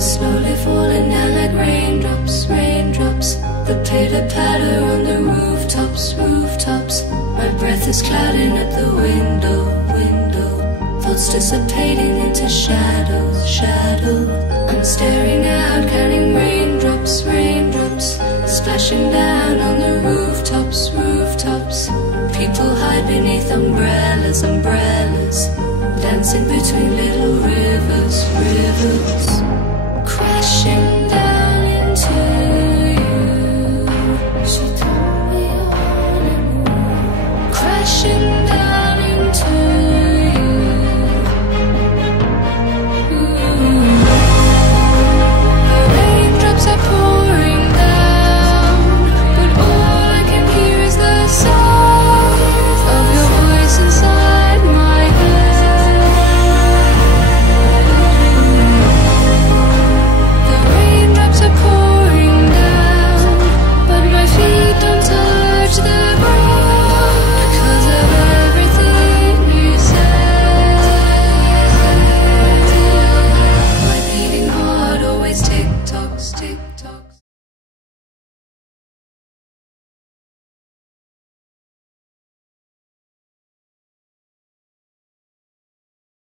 slowly falling down like raindrops, raindrops. The pitter-patter on the rooftops, rooftops. My breath is clouding at the window, window. Thoughts dissipating into shadows, shadow. I'm staring out, counting raindrops, raindrops, splashing down on the rooftops, rooftops. People hide beneath umbrellas, umbrellas, dancing between little rivers, rivers.